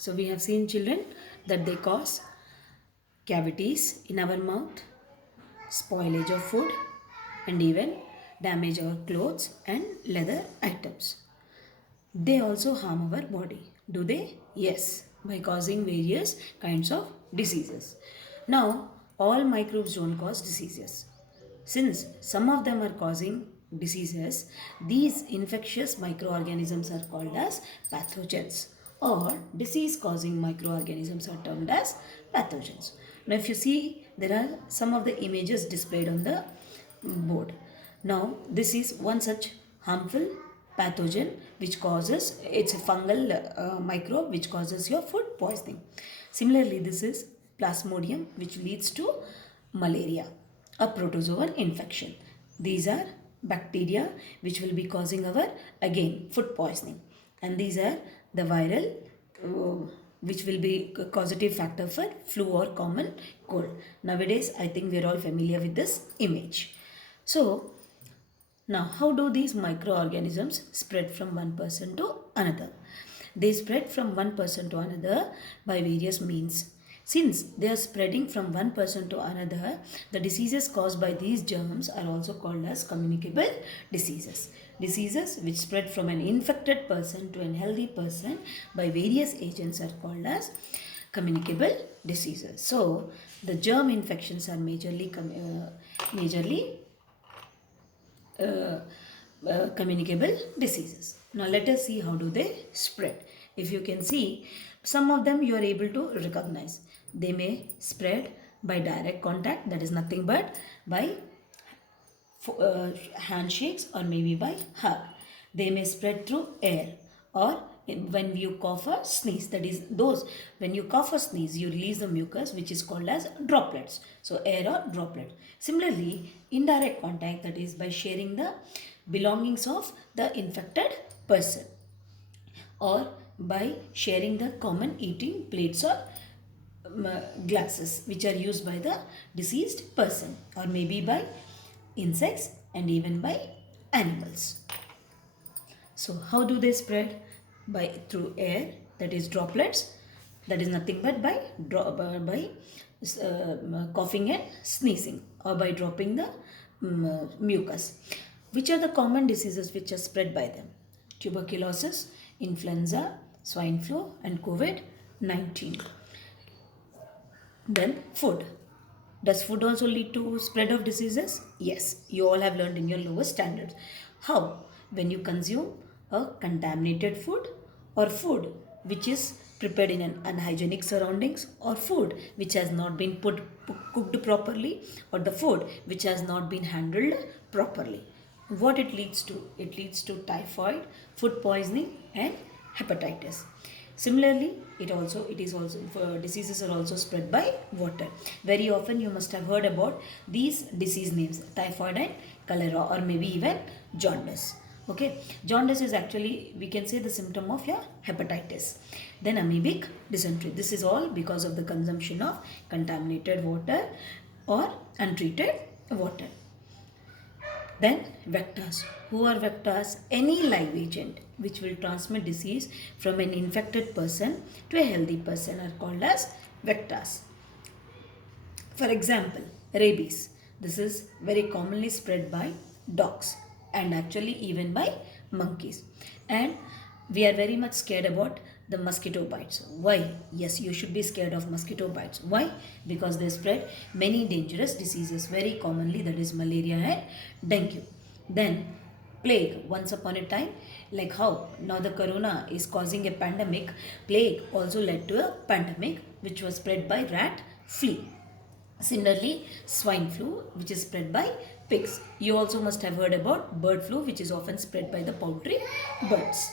So we have seen, children, that they cause cavities in our mouth, spoilage of food, and even damage our clothes and leather items. They also harm our body. Do they? Yes, by causing various kinds of diseases. Now, all microbes don't cause diseases. Since some of them are causing diseases, these infectious microorganisms are called as pathogens, or disease causing microorganisms are termed as pathogens. Now, if you see, there are some of the images displayed on the board. Now, this is one such harmful pathogen which causes, it's a fungal microbe which causes your food poisoning. Similarly, this is plasmodium which leads to malaria, a protozoan infection. These are bacteria which will be causing our, again, food poisoning, and these are the viral which will be a causative factor for flu or common cold. Nowadays I think we are all familiar with this image. So now, how do these microorganisms spread from one person to another? They spread from one person to another by various means. Since they are spreading from one person to another, the diseases caused by these germs are also called as communicable diseases. Diseases which spread from an infected person to a healthy person by various agents are called as communicable diseases. So, the germ infections are majorly communicable diseases. Now let us see how do they spread. If you can see, some of them you are able to recognize. They may spread by direct contact, that is nothing but by handshakes or maybe by hug. They may spread through air, or when you cough or sneeze, that is those, when you cough or sneeze you release the mucus which is called as droplets, so air or droplet. Similarly, indirect contact, that is by sharing the belongings of the infected person, or by sharing the common eating plates or glasses which are used by the deceased person, or maybe by insects and even by animals. So how do they spread? By through air, that is droplets, that is nothing but by coughing and sneezing, or by dropping the mucus. Which are the common diseases which are spread by them? Tuberculosis, influenza, swine flu and COVID-19. Then food. Does food also lead to spread of diseases? Yes, you all have learned in your lower standards. How? When you consume a contaminated food, or food which is prepared in an unhygienic surroundings, or food which has not been cooked properly, or the food which has not been handled properly. What it leads to? It leads to typhoid, food poisoning and hepatitis. Similarly, it is also diseases are also spread by water. Very often you must have heard about these disease names: typhoid and cholera, or maybe even jaundice. Okay, jaundice is actually, we can say, the symptom of your hepatitis. Then amoebic dysentery. This is all because of the consumption of contaminated water or untreated water. Then vectors. Who are vectors? Any live agent which will transmit disease from an infected person to a healthy person are called as vectors. For example, rabies. This is very commonly spread by dogs and actually even by monkeys. And we are very much scared about the mosquito bites. Why? Yes, you should be scared of mosquito bites. Why? Because they spread many dangerous diseases very commonly, that is malaria and dengue. Then plague. Once upon a time, like how now the corona is causing a pandemic, plague also led to a pandemic which was spread by rat flea. Similarly, swine flu, which is spread by pigs. You also must have heard about bird flu, which is often spread by the poultry birds.